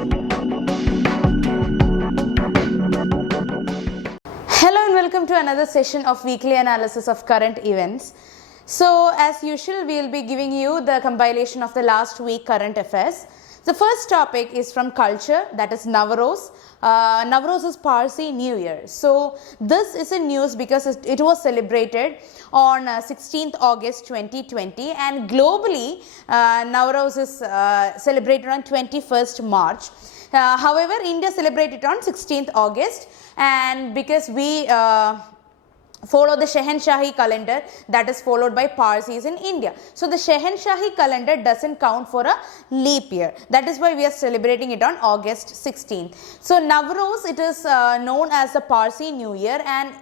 Hello and welcome to another session of weekly analysis of current events. So as usual, we will be giving you the compilation of the last week current affairs. The first topic is from culture, that is Navroz. Navroz is Parsi New Year. So this is a news because it was celebrated on 16th August 2020, and globally Navroz is celebrated on 21st March. However, India celebrated on 16th August, and because we follow the Shahanshahi calendar, that is followed by Parsis in India. So the Shahanshahi calendar doesn't count for a leap year. That is why we are celebrating it on August 16th. So Navroz, it is known as the Parsi New Year, and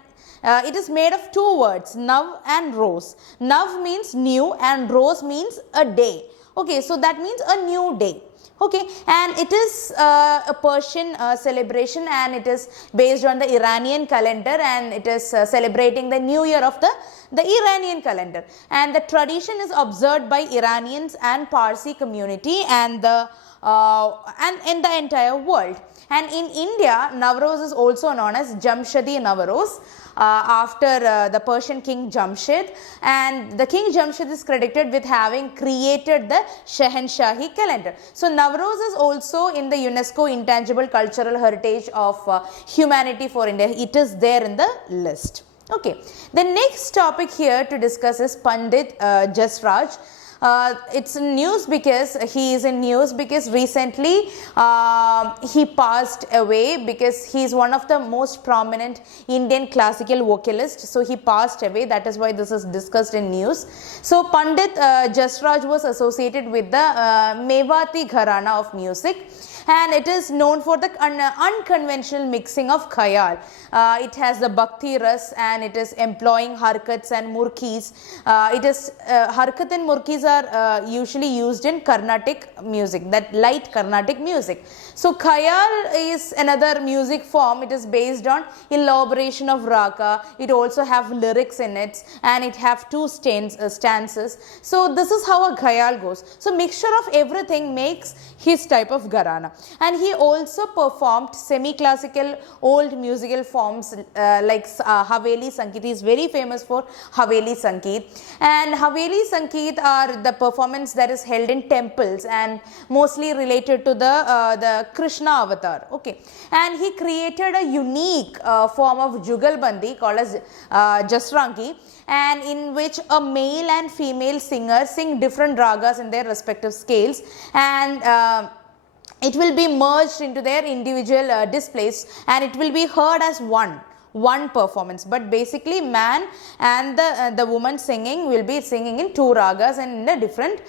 it is made of two words, Nav and Roz. Nav means new and Roz means a day. Okay, so that means a new day. Okay, and it is a Persian celebration, and it is based on the Iranian calendar, and it is celebrating the new year of the Iranian calendar, and the tradition is observed by Iranians and Parsi community and in the entire world. And in India, Navroz is also known as Jamshidi Navroz, after the Persian king Jamshid, and the king Jamshid is credited with having created the Shahanshahi calendar. So Navroz is also in the UNESCO Intangible Cultural Heritage of Humanity for India. It is there in the list. Okay, the next topic here to discuss is Pandit Just Raj. It's news because he is in news because recently he passed away, because he is one of the most prominent Indian classical vocalists. So he passed away, that is why this is discussed in news. So Pandit Just Raj was associated with the Mewati Gharana of music, and it is known for the unconventional mixing of khayal. It has the bhakti ras, and it is employing harkats and murkis. Harkat and murkis are usually used in Carnatic music, that light Carnatic music. So khayal is another music form. It is based on elaboration of raga. It also have lyrics in it, and it have two stanzas. So this is how a khayal goes. So mixture of everything makes his type of gharana. And he also performed semi-classical old musical forms like Haveli Sangeet. He is very famous for Haveli Sangeet, and Haveli Sangeet are the performance that is held in temples and mostly related to the Krishna avatar. Okay, and he created a unique form of Jugalbandi called as Jasrangi, and in which a male and female singer sing different ragas in their respective scales, and it will be merged into their individual displays, and it will be heard as one performance. But basically man and the woman singing will be singing in two ragas and in a different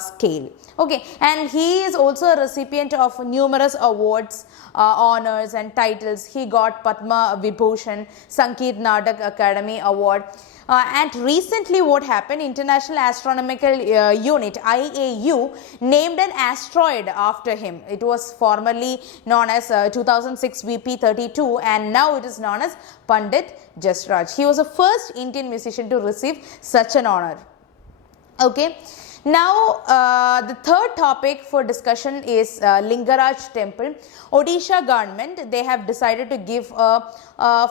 scale. Okay, and he is also a recipient of numerous awards, honors and titles. He got Padma Vibhushan, Sangeet Natak Academy Award. And recently what happened, International Astronomical Unit IAU named an asteroid after him. It was formerly known as 2006 VP32, and now it is known as Pandit Just Raj. He was the first Indian musician to receive such an honor. Okay. Now, the third topic for discussion is Lingaraj Temple. Odisha government, they have decided to give a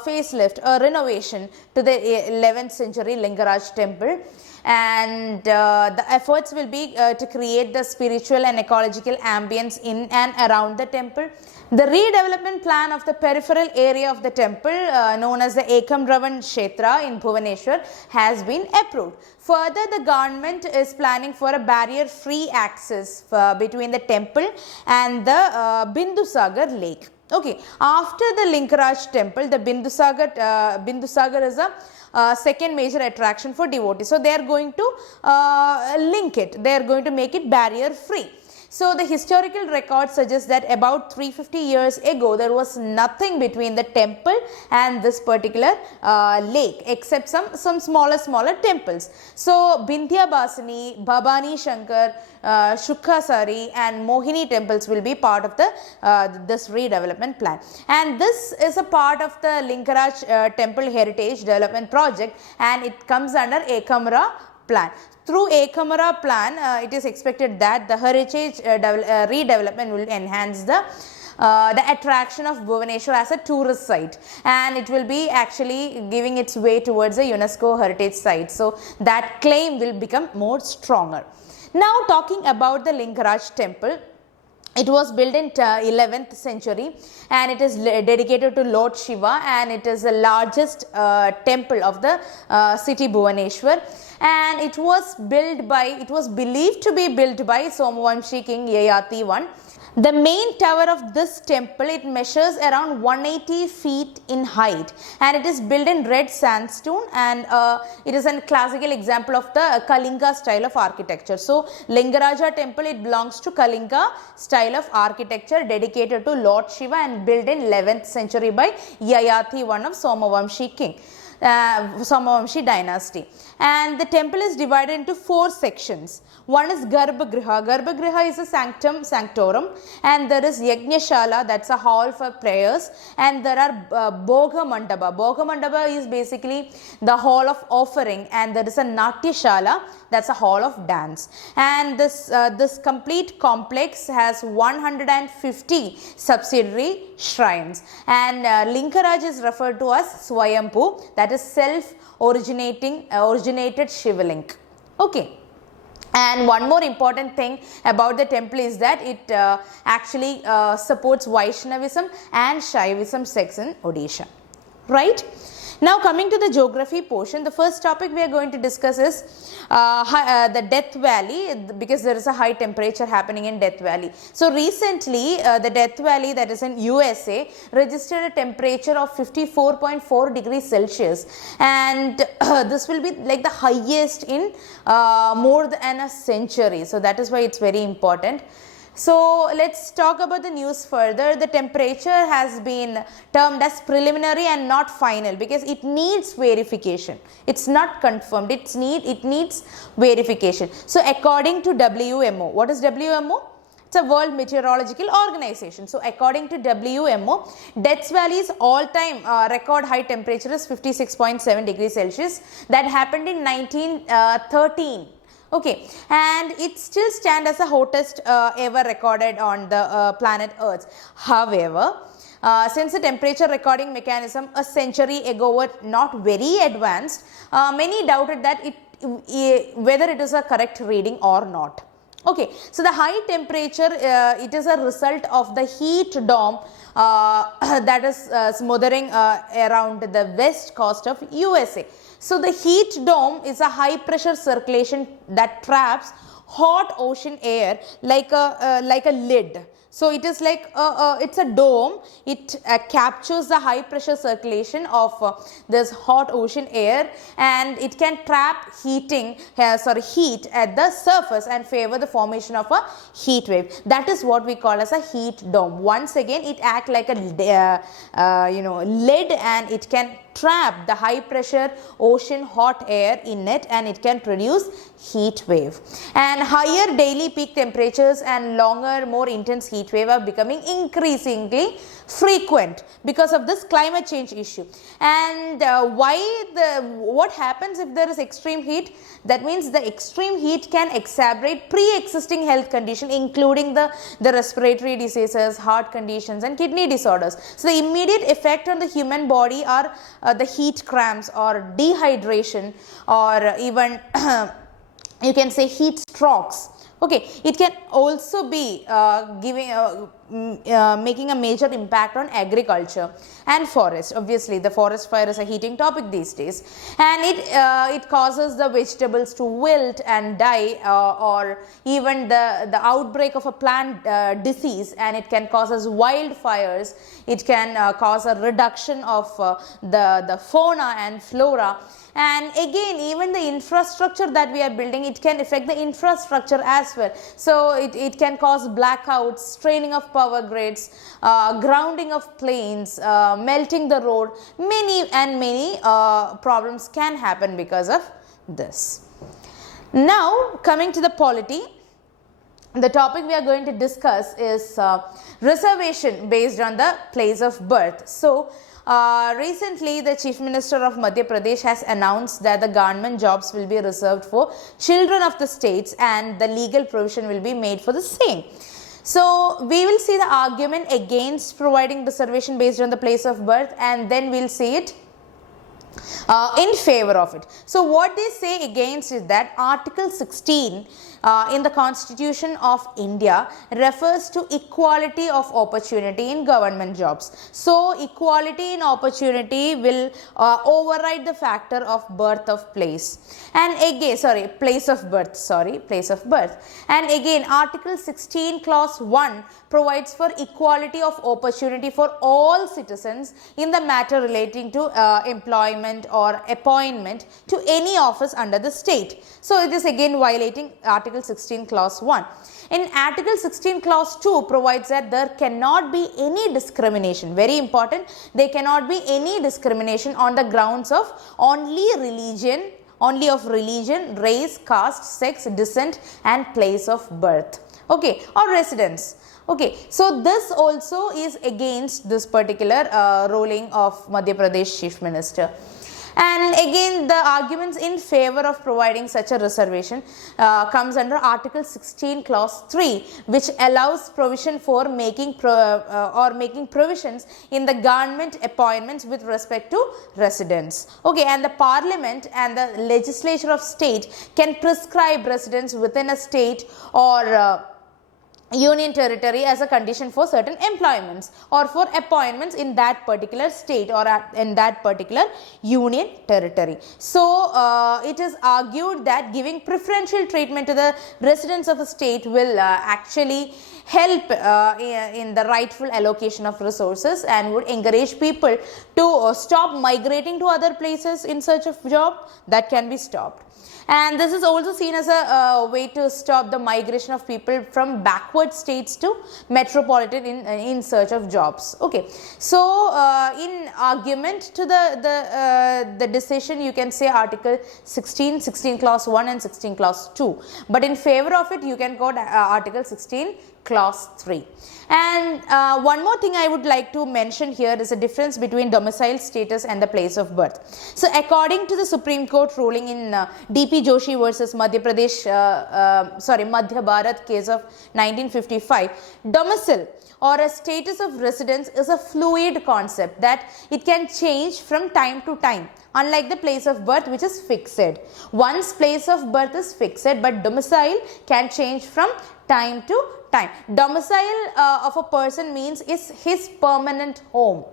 facelift, a renovation to the 11th century Lingaraj Temple, and the efforts will be to create the spiritual and ecological ambience in and around the temple. The redevelopment plan of the peripheral area of the temple, known as the Ekam Ravan Kshetra in Bhubaneswar, has been approved. Further, the government is planning for a barrier-free access between the temple and the Bindusagar lake. Okay, after the Lingaraj temple, the Bindusagar is a second major attraction for devotees. So they are going to link it. They are going to make it barrier-free. So the historical record suggests that about 350 years ago there was nothing between the temple and this particular lake except some smaller temples. So Bindhya Basini, Bhabani Shankar, Shukhasari and Mohini temples will be part of the this redevelopment plan, and this is a part of the Lingaraj Temple Heritage Development Project, and it comes under Ekamra plan. Through Ekamara plan, it is expected that the heritage redevelopment will enhance the attraction of Bhubaneswar as a tourist site, and it will be actually giving its way towards a UNESCO heritage site. So that claim will become more stronger. Now talking about the Lingaraj Temple. It was built in 11th century and it is dedicated to Lord Shiva, and it is the largest temple of the city Bhubaneswar, and it was believed to be built by Somavamshi King Yayati I. The main tower of this temple, it measures around 180 feet in height, and it is built in red sandstone, and it is a classical example of the Kalinga style of architecture. So Lingaraja temple, it belongs to Kalinga style of architecture dedicated to Lord Shiva and built in 11th century by Yayati I of Somavamshi king. Somavamshi dynasty, and the temple is divided into 4 sections. One is Garbhagriha. Garbhagriha is a sanctum sanctorum, and there is Yajnashala, that's a hall for prayers, and there are Bhoga Mandapa. Bhoga Mandapa is basically the hall of offering, and there is a Natyashala, that's a hall of dance. And this complete complex has 150 subsidiary shrines, and Lingaraj is referred to as Swayambhu, that is originated Shivalink. Okay. And one more important thing about the temple is that it actually supports Vaishnavism and Shaivism sects in Odisha. Right? Now coming to the geography portion, the first topic we are going to discuss is the Death Valley, because there is a high temperature happening in Death Valley. So recently the Death Valley, that is in USA, registered a temperature of 54.4 degrees Celsius, and this will be like the highest in more than a century. So that is why it's very important. So let's talk about the news further. The temperature has been termed as preliminary and not final because it needs verification. It's not confirmed. It needs verification. So according to WMO, what is WMO? It's a World Meteorological Organization. So according to WMO, Death Valley's all-time record high temperature is 56.7 degrees Celsius. That happened in 1913. Okay, and it still stands as the hottest ever recorded on the planet Earth. However, since the temperature recording mechanism a century ago was not very advanced, many doubted that whether it is a correct reading or not. Okay, so the high temperature, it is a result of the heat dome that is smothering around the west coast of USA. So the heat dome is a high pressure circulation that traps hot ocean air like a lid. So it is like it's a dome. It captures the high pressure circulation of this hot ocean air, and it can trap heat at the surface and favor the formation of a heat wave. That is what we call as a heat dome. Once again, it acts like a lid, and it can trap the high pressure ocean hot air in it, and it can produce heat wave. And higher daily peak temperatures and longer, more intense heat wave are becoming increasingly frequent because of this climate change issue. And what happens if there is extreme heat? That means the extreme heat can exacerbate pre-existing health condition, including the respiratory diseases, heart conditions, and kidney disorders. So the immediate effect on the human body are the heat cramps or dehydration, or even you can say heat strokes. Okay, it can also be making a major impact on agriculture and forest. Obviously, the forest fire is a heating topic these days, and it causes the vegetables to wilt and die, or even the outbreak of a plant disease, and it can cause us wildfires. It can cause a reduction of the fauna and flora. And again, even the infrastructure that we are building, it can affect the infrastructure as well. So it can cause blackouts, straining of power grids, grounding of planes, melting the road. Many problems can happen because of this. Now coming to the polity. the topic we are going to discuss is reservation based on the place of birth. So, recently the Chief Minister of Madhya Pradesh has announced that the government jobs will be reserved for children of the states and the legal provision will be made for the same. So, we will see the argument against providing reservation based on the place of birth, and then we will see it in favor of it. So, what they say against is that Article 16 in the Constitution of India refers to equality of opportunity in government jobs. So, equality in opportunity will override the factor of birth of place. And again, place of birth. And again, Article 16 Clause 1 provides for equality of opportunity for all citizens in the matter relating to employment or appointment to any office under the state. So, it is again violating Article 16 Clause 1. In Article 16 Clause 2 provides that there cannot be any discrimination. Very important, there cannot be any discrimination on the grounds of only of religion, race, caste, sex, descent and place of birth. Okay, or residence. Okay, so this also is against this particular ruling of Madhya Pradesh Chief Minister. And again, the arguments in favor of providing such a reservation comes under Article 16 Clause 3, which allows provision for making provisions in the government appointments with respect to residence. Okay, and the Parliament and the legislature of state can prescribe residence within a state or union territory as a condition for certain employments or for appointments in that particular state or in that particular union territory. So, it is argued that giving preferential treatment to the residents of a state will actually help in the rightful allocation of resources and would encourage people to stop migrating to other places in search of job. That can be stopped. And this is also seen as a way to stop the migration of people from backward states to metropolitan in search of jobs. Okay, so in argument to the decision, you can say Article 16 Clause 1 and 16 Clause 2. But in favor of it, you can quote Article 16 Clause 3. And one more thing I would like to mention here is the difference between domicile status and the place of birth. So, according to the Supreme Court ruling in D.P. Joshi versus Madhya Bharat case of 1955, domicile or a status of residence is a fluid concept that it can change from time to time, unlike the place of birth which is fixed. One's place of birth is fixed, but domicile can change from time to time. Domicile of a person means is his permanent home.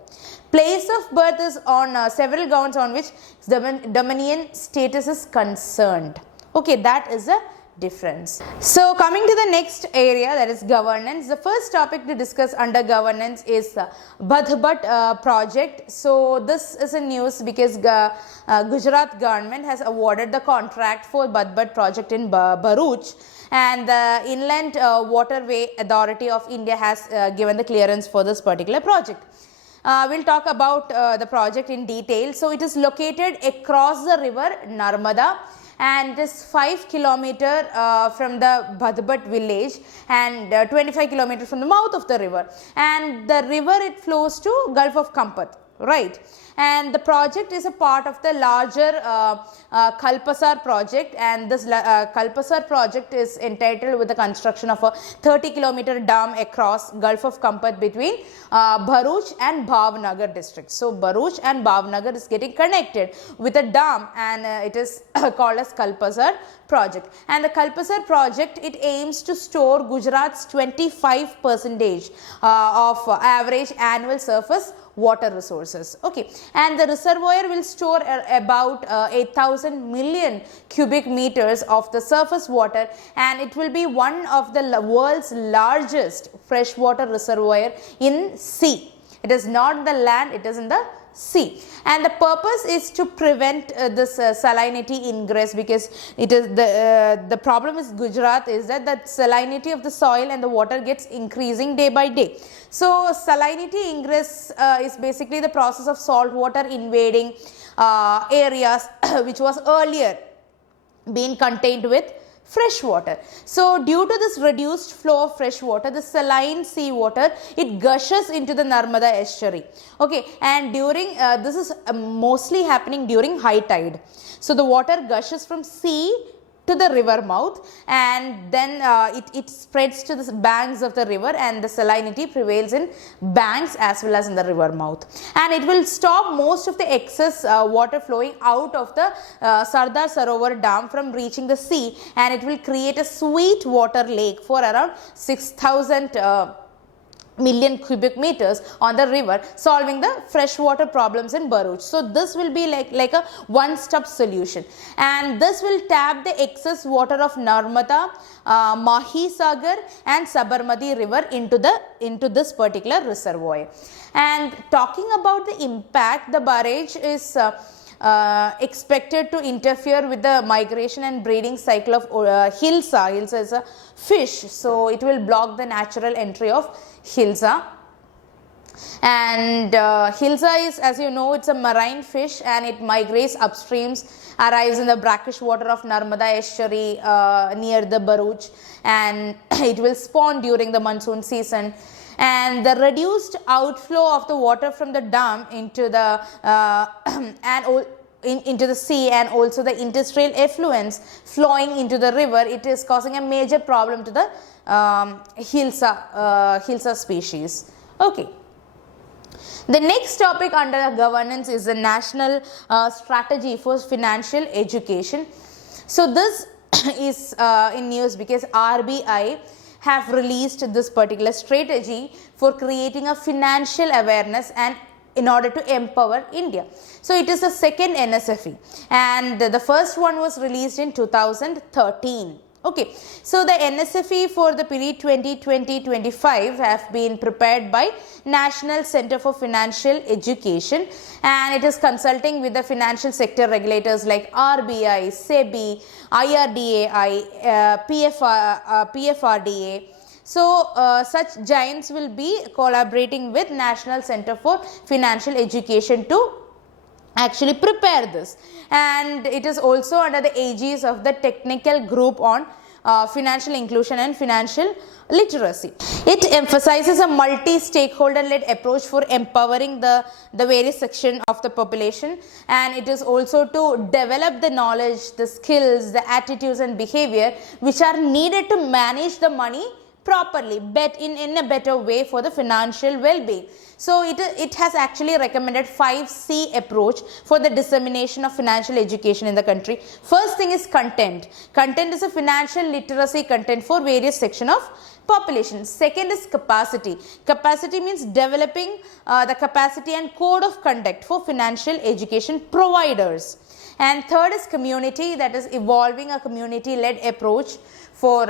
Place of birth is on several grounds on which dominion status is concerned. Okay, that is a difference. So, coming to the next area, that is governance. The first topic to discuss under governance is Bhadbad Project. So, this is a news because Gujarat government has awarded the contract for Bhadbad Project in Bharuch, and the Inland Waterway Authority of India has given the clearance for this particular project. We'll talk about the project in detail. So, it is located across the river Narmada, and it is 5 km from the Bhadbad village and 25 km from the mouth of the river, and the river it flows to Gulf of Kampat, right. And the project is a part of the larger Kalpasar project, and this Kalpasar project is entitled with the construction of a 30 km dam across Gulf of Kampat between Bharuch and Bhavnagar districts. So, Bharuch and Bhavnagar is getting connected with a dam, and it is called as Kalpasar project. And the Kalpasar project, it aims to store Gujarat's 25% of average annual surface water resources. Okay, and the reservoir will store about 8,000 million cubic meters of the surface water, and it will be one of the world's largest freshwater reservoir in sea. It is not the land, it is in the sea, and the purpose is to prevent this salinity ingress, because it is the problem with Gujarat is that the salinity of the soil and the water gets increasing day by day. So, salinity ingress is basically the process of salt water invading areas which was earlier being contained with fresh water. So due to this reduced flow of fresh water, the saline sea water, it gushes into the Narmada estuary. Okay, and during this is mostly happening during high tide. So the water gushes from sea to the river mouth, and then it spreads to the banks of the river, and the salinity prevails in banks as well as in the river mouth, and it will stop most of the excess water flowing out of the Sardar Sarovar dam from reaching the sea, and it will create a sweet water lake for around 6,000 million cubic meters on the river, solving the freshwater problems in Bharuch. So this will be like a one-stop solution, and this will tap the excess water of Narmada, Mahi Sagar and Sabarmati river into this particular reservoir. And talking about the impact, the barrage is expected to interfere with the migration and breeding cycle of Hilsa. Hilsa is a fish, so it will block the natural entry of Hilsa. And Hilsa is, as you know, it's a marine fish, and it migrates upstreams, arrives in the brackish water of Narmada estuary near the Bharuch, and it will spawn during the monsoon season. And the reduced outflow of the water from the dam into the into the sea, and also the industrial effluents flowing into the river, it is causing a major problem to the Hilsa species. Okay. The next topic under governance is the national strategy for financial education. So this is in news because RBI have released this particular strategy for creating a financial awareness and in order to empower India. So it is the second NSFE, and the first one was released in 2013. Okay, so the NSFE for the period 2020-25 have been prepared by National Center for Financial Education, and it is consulting with the financial sector regulators like RBI, SEBI, IRDAI, PFRDA. So such giants will be collaborating with National Center for Financial Education to actually prepare this, and it is also under the aegis of the technical group on financial inclusion and financial literacy. It emphasizes a multi-stakeholder led approach for empowering the various section of the population, and it is also to develop the knowledge, the skills, the attitudes and behavior which are needed to manage the money properly, but in a better way for the financial well-being. So it has actually recommended 5C approach for the dissemination of financial education in the country. First thing is content. Content is a financial literacy content for various section of population. Second is capacity. Capacity means developing the capacity and code of conduct for financial education providers. And third is community, that is evolving a community-led approach for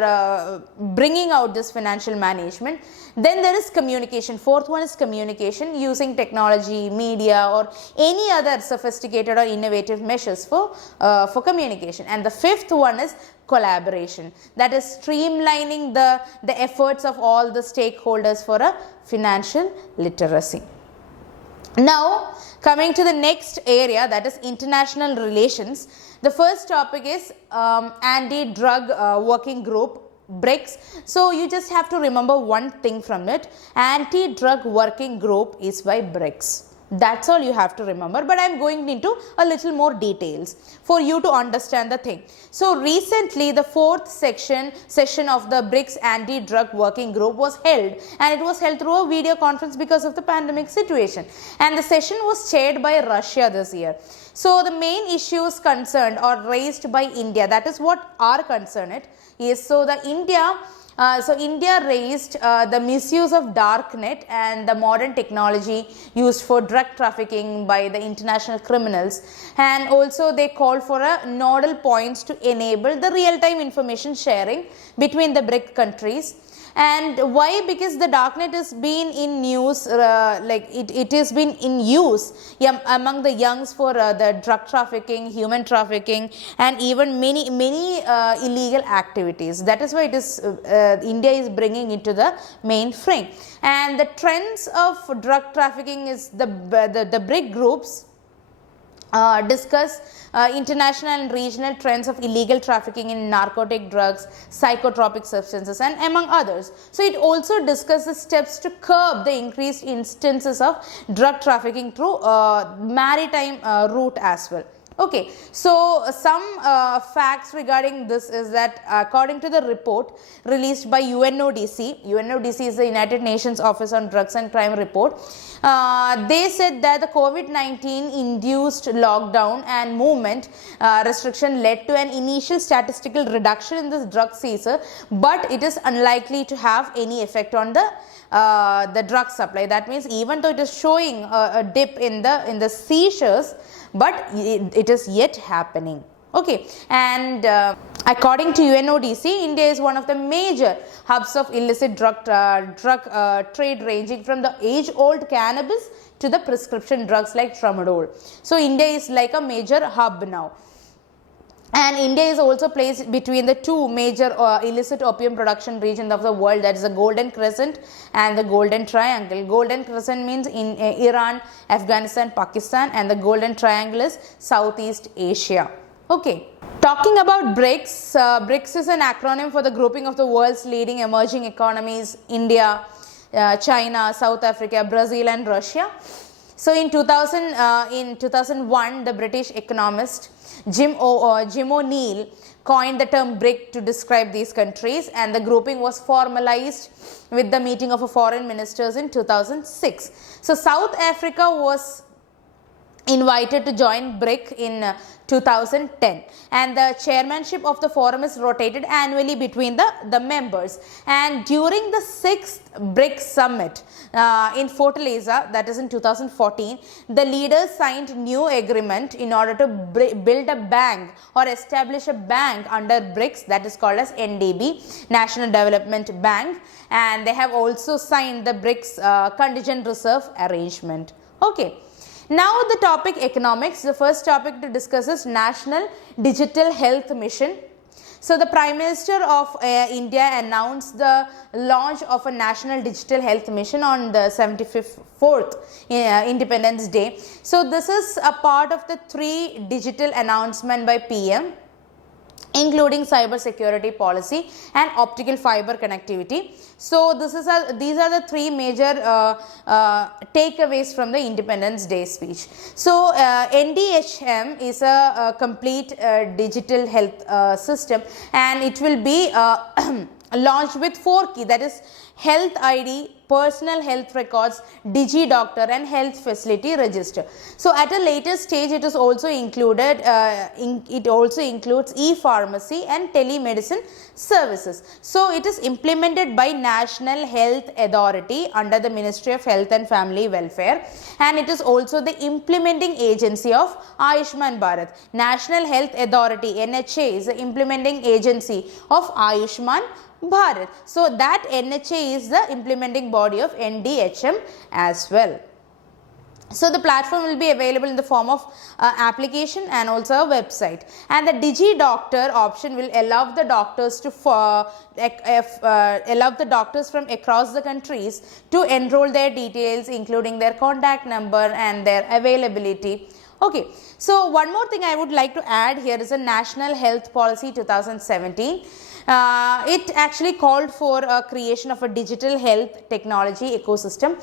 bringing out this financial management. Then there is communication. Fourth one is communication, using technology, media or any other sophisticated or innovative measures for communication. And the fifth one is collaboration, that is streamlining the efforts of all the stakeholders for a financial literacy. Now coming to the next area, that is international relations. The first topic is anti-drug working group, BRICS. So you just have to remember one thing from it: anti-drug working group is by BRICS. That's all you have to remember, but I am going into a little more details for you to understand the thing. So recently the fourth session of the BRICS anti-drug working group was held, and it was held through a video conference because of the pandemic situation, and the session was chaired by Russia this year. So the main issues concerned or raised by India, that is what our concern it is. So the India raised the misuse of darknet and the modern technology used for drug trafficking by the international criminals, and also they called for a nodal points to enable the real-time information sharing between the BRIC countries. And why? Because the darknet has been in news, it has been in use among the youngs for the drug trafficking, human trafficking, and even many illegal activities. That is why it is India is bringing it to the main frame. And the trends of drug trafficking is the BRIC groups discuss international and regional trends of illegal trafficking in narcotic drugs, psychotropic substances, and among others. So it also discusses steps to curb the increased instances of drug trafficking through maritime route as well. Okay, so some facts regarding this is that according to the report released by UNODC is the United Nations Office on Drugs and Crime report, they said that the COVID-19 induced lockdown and movement restriction led to an initial statistical reduction in this drug seizure, but it is unlikely to have any effect on the drug supply. That means even though it is showing a dip in the seizures, but it is yet happening. Okay, and according to UNODC, India is one of the major hubs of illicit drug trade, ranging from the age-old cannabis to the prescription drugs like tramadol. So India is like a major hub now. And India is also placed between the two major illicit opium production regions of the world, that is the Golden Crescent and the Golden Triangle. Golden Crescent means in Iran, Afghanistan, Pakistan, and the Golden Triangle is Southeast Asia. Okay. Talking about BRICS, BRICS is an acronym for the grouping of the world's leading emerging economies: India, China, South Africa, Brazil, and Russia. So in 2001, the British economist Jim O'Neill coined the term BRIC to describe these countries, and the grouping was formalized with the meeting of foreign ministers in 2006. So South Africa was invited to join BRIC in 2010, and the chairmanship of the forum is rotated annually between the members. And during the 6th BRIC summit in Fortaleza, that is in 2014, the leaders signed new agreement in order to build a bank or establish a bank under BRICS, that is called as NDB, National Development Bank, and they have also signed the BRICS contingent reserve arrangement. Okay. Now the topic economics. The first topic to discuss is National Digital Health Mission. So the Prime Minister of India announced the launch of a National Digital Health Mission on the 74th Independence Day. So this is a part of the 3 digital announcement by PM, including cyber security policy and optical fiber connectivity. So these are the 3 major takeaways from the Independence Day speech. So NDHM is a complete digital health system, and it will be launched with 4 keys, that is Health ID, Personal Health Records, DigiDoctor, and Health Facility Register. So at a later stage, it is also included. It also includes e-pharmacy and telemedicine services. So it is implemented by National Health Authority under the Ministry of Health and Family Welfare, and it is also the implementing agency of Ayushman Bharat. National Health Authority (NHA) is the implementing agency of Ayushman Bharat. So that NHA is the implementing body of NDHM as well. So the platform will be available in the form of application and also a website, and the DigiDoctor option will allow the doctors to allow the doctors from across the countries to enroll their details, including their contact number and their availability. Okay, so one more thing I would like to add here is a National Health Policy 2017. It actually called for a creation of a digital health technology ecosystem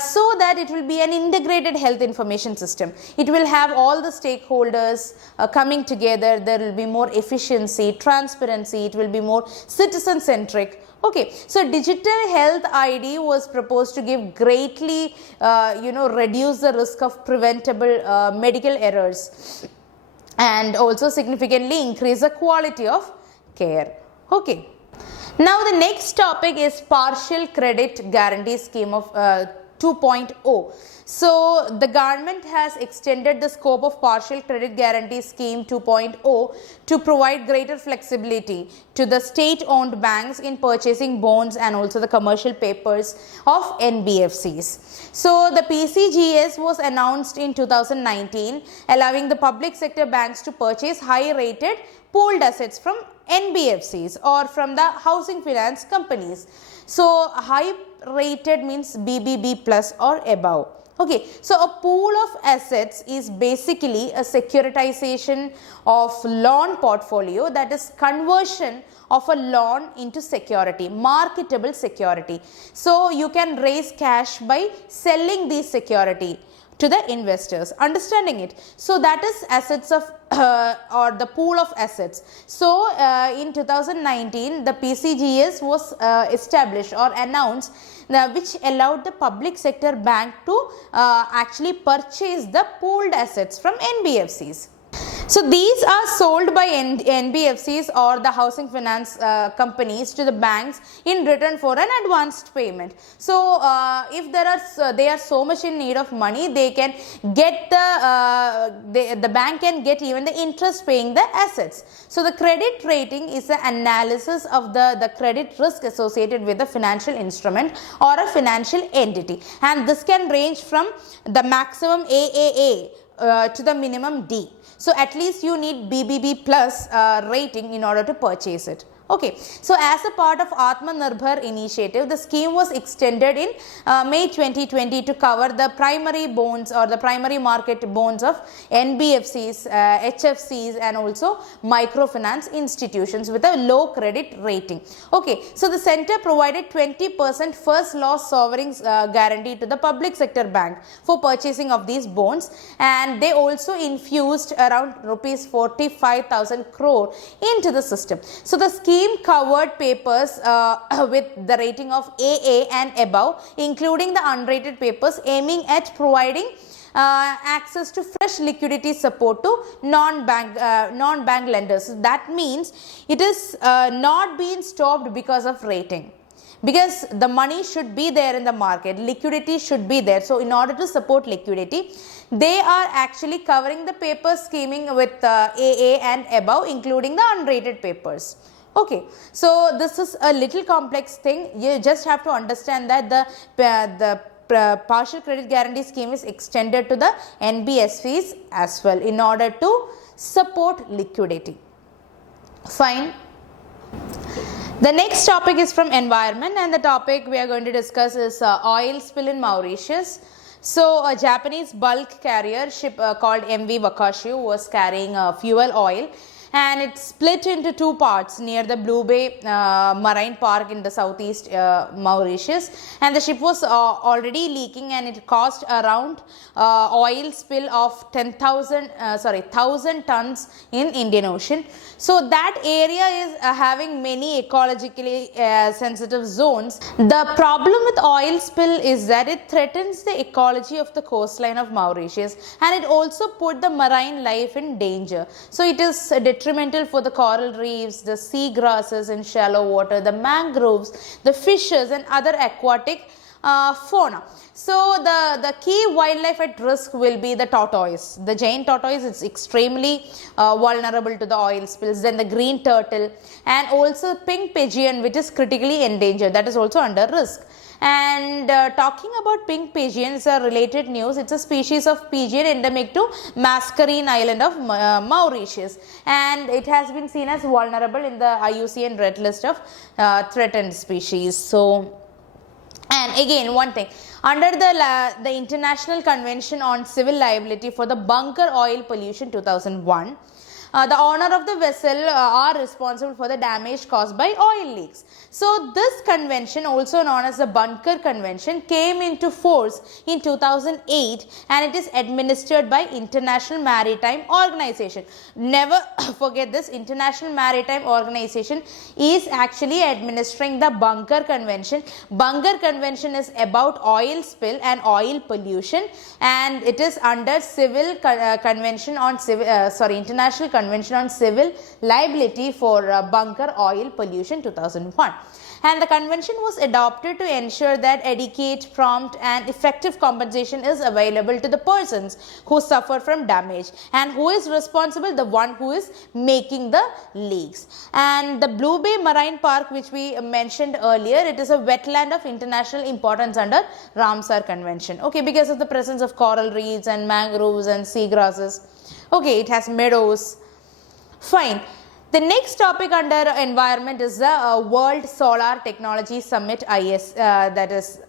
so that it will be an integrated health information system. It will have all the stakeholders coming together. There will be more efficiency, transparency, it will be more citizen centric. Okay, so digital health ID was proposed to give greatly reduce the risk of preventable medical errors and also significantly increase the quality of care. Okay. Now the next topic is partial credit guarantee scheme of 2.0. So the government has extended the scope of partial credit guarantee scheme 2.0 to provide greater flexibility to the state-owned banks in purchasing bonds and also the commercial papers of NBFCs. So the PCGS was announced in 2019, allowing the public sector banks to purchase high-rated pooled assets from NBFCs or from the housing finance companies. So high rated means BBB plus or above. Okay, so a pool of assets is basically a securitization of loan portfolio, that is conversion of a loan into security, marketable security. So you can raise cash by selling these security to the investors, understanding it. So that is assets of or the pool of assets. So in 2019 the PCGS was established or announced, which allowed the public sector bank to actually purchase the pooled assets from NBFCs. So these are sold by NBFCs or the housing finance companies to the banks in return for an advanced payment. So if they are so much in need of money, they can get the bank can get even the interest paying the assets. So the credit rating is the analysis of the credit risk associated with the financial instrument or a financial entity, and this can range from the maximum AAA to the minimum D. So at least you need BBB plus rating in order to purchase it. Okay, so as a part of Atmanirbhar initiative, the scheme was extended in May 2020 to cover the primary bonds or the primary market bonds of NBFCs, HFCs and also microfinance institutions with a low credit rating. Okay, so the center provided 20% first loss sovereign guarantee to the public sector bank for purchasing of these bonds, and they also infused around rupees 45,000 crore into the system. So the scheme covered papers with the rating of AA and above, including the unrated papers, aiming at providing access to fresh liquidity support to non-bank lenders. That means it is not being stopped because of rating, because the money should be there in the market, liquidity should be there. So in order to support liquidity, they are actually covering the paper scheming with AA and above, including the unrated papers. Okay, so this is a little complex thing. You just have to understand that the partial credit guarantee scheme is extended to the NBFCs as well in order to support liquidity. Fine. The next topic is from environment, and the topic we are going to discuss is oil spill in Mauritius. So a Japanese bulk carrier ship called MV Wakashu was carrying fuel oil, and it split into two parts near the Blue Bay Marine Park in the southeast Mauritius, and the ship was already leaking, and it caused around oil spill of 1,000 tons in Indian Ocean. So that area is having many ecologically sensitive zones. The problem with oil spill is that it threatens the ecology of the coastline of Mauritius, and it also put the marine life in danger. So it is detrimental for the coral reefs, the sea grasses in shallow water, the mangroves, the fishes and other aquatic fauna. So the key wildlife at risk will be the tortoise. The giant tortoise is extremely vulnerable to the oil spills. Then the green turtle, and also pink pigeon, which is critically endangered, that is also under risk. And talking about pink pigeon, it's a related news. It's a species of pigeon endemic to Mascarene Island of Mauritius, and it has been seen as vulnerable in the IUCN Red List of threatened species. So, and again one thing, under the International Convention on Civil Liability for the Bunker Oil Pollution 2001, the owner of the vessel are responsible for the damage caused by oil leaks. So this convention, also known as the Bunker Convention, came into force in 2008, and it is administered by International Maritime Organization. Never forget this, International Maritime Organization is actually administering the Bunker Convention. Bunker Convention is about oil spill and oil pollution, and it is under Civil Convention on International Convention on Civil Liability for Bunker Oil Pollution 2001. And the convention was adopted to ensure that adequate, prompt and effective compensation is available to the persons who suffer from damage, and who is responsible, the one who is making the leaks. And the Blue Bay Marine Park, which we mentioned earlier, it is a wetland of international importance under Ramsar Convention. Okay, because of the presence of coral reefs and mangroves and seagrasses. Okay, it has meadows. Fine. The next topic under environment is the World Solar Technology Summit IS, that is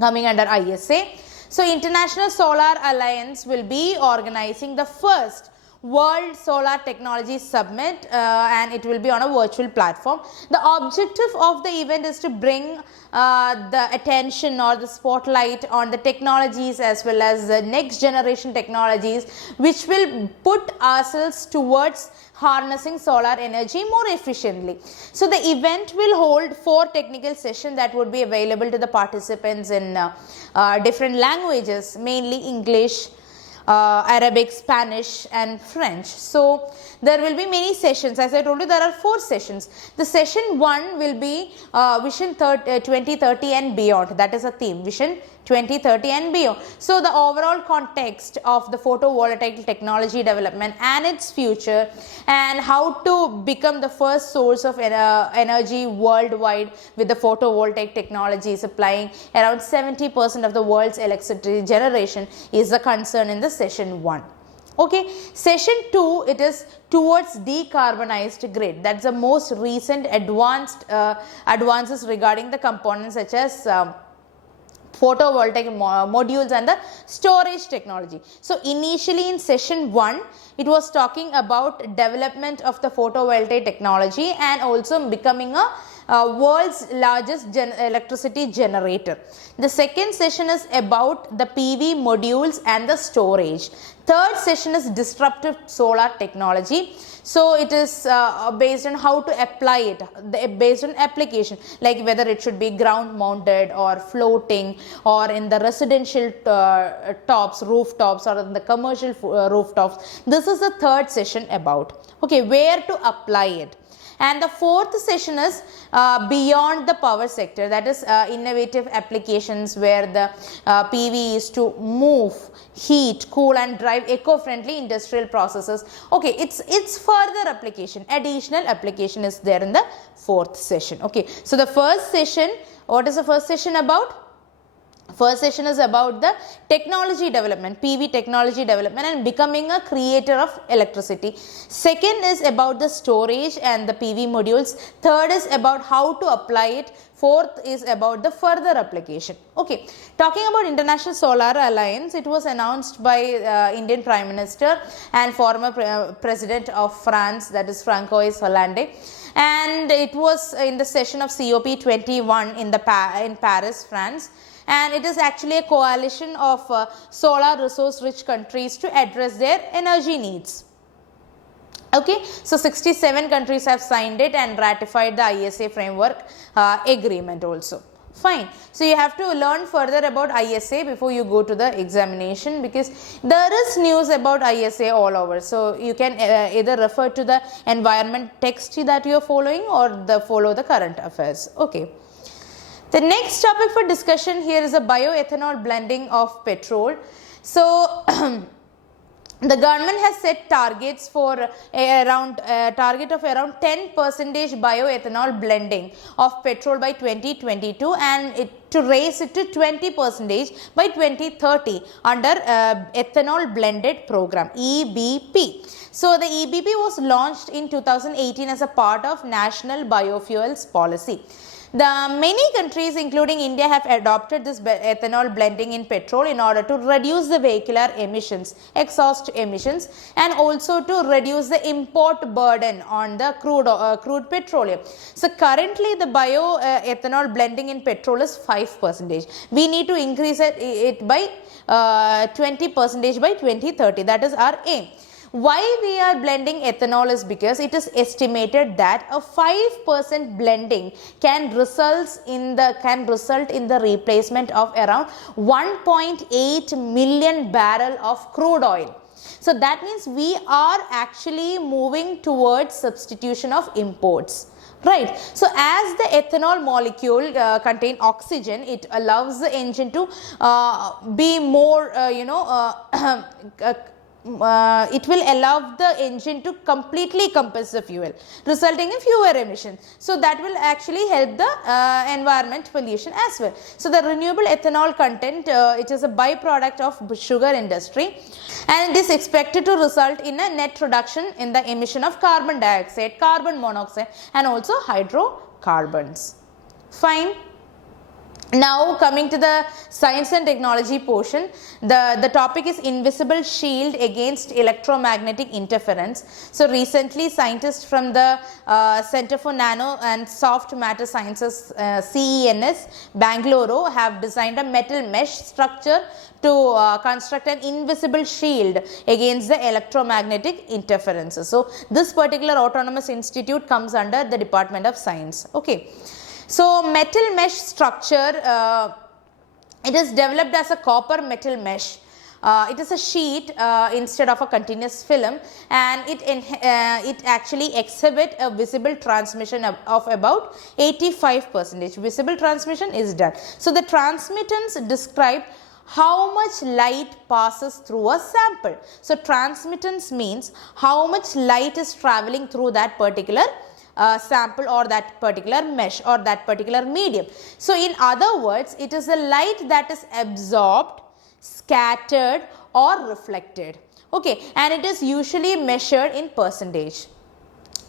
coming under ISA. So International Solar Alliance will be organizing the first World Solar Technology Summit, and it will be on a virtual platform. The objective of the event is to bring the attention or the spotlight on the technologies as well as the next generation technologies which will put ourselves towards harnessing solar energy more efficiently. So the event will hold 4 technical sessions that would be available to the participants in different languages, mainly English, Arabic, Spanish and French. So there will be many sessions. As I told you, there are 4 sessions. The session 1 will be Vision 2030 and beyond. That is a theme, Vision 2030 and beyond. So the overall context of the photovoltaic technology development and its future, and how to become the first source of energy worldwide with the photovoltaic technology supplying around 70% of the world's electricity generation is the concern in the session 1. Okay, session 2, it is towards decarbonized grid. That's the most recent advances regarding the components such as photovoltaic modules and the storage technology. So initially in session 1, it was talking about development of the photovoltaic technology and also becoming a world's largest electricity generator. The second session is about the PV modules and the storage. Third session is disruptive solar technology. So it is based on how to apply it, based on application, like whether it should be ground mounted or floating or in the residential tops, rooftops, or in the commercial rooftops. This is the third session about, okay, where to apply it. And the fourth session is beyond the power sector, that is innovative applications where the PV is to move, heat, cool and drive eco-friendly industrial processes. Okay, it's further application, additional application is there in the fourth session. Okay, so the first session, what is the first session about? First session is about the technology development, PV technology development and becoming a creator of electricity. Second is about the storage and the PV modules. Third is about how to apply it. Fourth is about the further application. Okay, talking about International Solar Alliance, it was announced by Indian Prime Minister and former President of France, that is Francois Hollande. And it was in the session of COP21 in Paris, France. And it is actually a coalition of solar resource rich countries to address their energy needs. Okay, so 67 countries have signed it and ratified the ISA framework agreement also. Fine. So you have to learn further about ISA before you go to the examination, because there is news about ISA all over. So you can either refer to the environment text that you are following or follow the current affairs. Okay. The next topic for discussion here is a bioethanol blending of petrol. So the government has set targets for target of around 10% bioethanol blending of petrol by 2022 and to raise it to 20% by 2030 under ethanol blended program, EBP. So the EBP was launched in 2018 as a part of National Biofuels Policy. Many countries including India have adopted this ethanol blending in petrol in order to reduce the vehicular emissions, exhaust emissions, and also to reduce the import burden on the crude petroleum. So currently the bioethanol blending in petrol is 5%. We need to increase it by 20% by 2030. That is our aim. Why we are blending ethanol is because it is estimated that a 5% blending can result in the replacement of around 1.8 million barrel of crude oil. So that means we are actually moving towards substitution of imports. Right. So as the ethanol molecule contain oxygen, it allows the engine to be more it will allow the engine to completely compass the fuel, resulting in fewer emissions. So that will actually help the environment pollution as well. So the renewable ethanol content, it is a byproduct of sugar industry, and it is expected to result in a net reduction in the emission of carbon dioxide, carbon monoxide, and also hydrocarbons. Fine. Now coming to the science and technology portion, the topic is invisible shield against electromagnetic interference. So recently scientists from the Center for Nano and Soft Matter Sciences, CENS, Bangalore, have designed a metal mesh structure to construct an invisible shield against the electromagnetic interferences. So this particular autonomous institute comes under the Department of Science. Okay. So metal mesh structure, it is developed as a copper metal mesh. It is a sheet instead of a continuous film, and it actually exhibit a visible transmission of about 85%. Visible transmission is done. So the transmittance describe how much light passes through a sample. So transmittance means how much light is traveling through that particular sample or that particular mesh or that particular medium. So in other words, it is a light that is absorbed, scattered or reflected. Okay, and it is usually measured in percentage.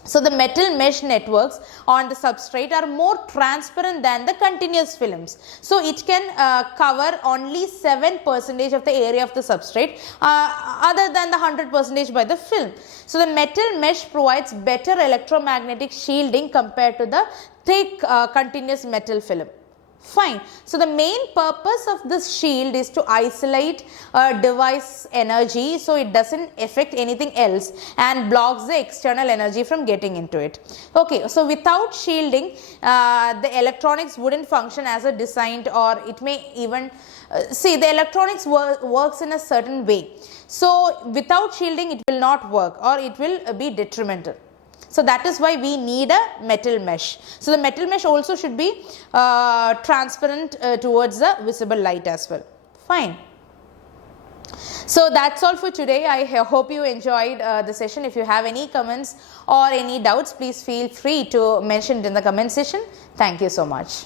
So the metal mesh networks on the substrate are more transparent than the continuous films. So it can cover only 7% of the area of the substrate other than the 100% by the film. So the metal mesh provides better electromagnetic shielding compared to the thick continuous metal film. Fine. So the main purpose of this shield is to isolate device energy so it doesn't affect anything else and blocks the external energy from getting into it. Okay, so without shielding, the electronics wouldn't function as a designed, or it may even see the electronics works in a certain way. So without shielding it will not work, or it will be detrimental. So that is why we need a metal mesh. So the metal mesh also should be transparent towards the visible light as well. Fine. So that's all for today. I hope you enjoyed the session. If you have any comments or any doubts, please feel free to mention it in the comment section. Thank you so much.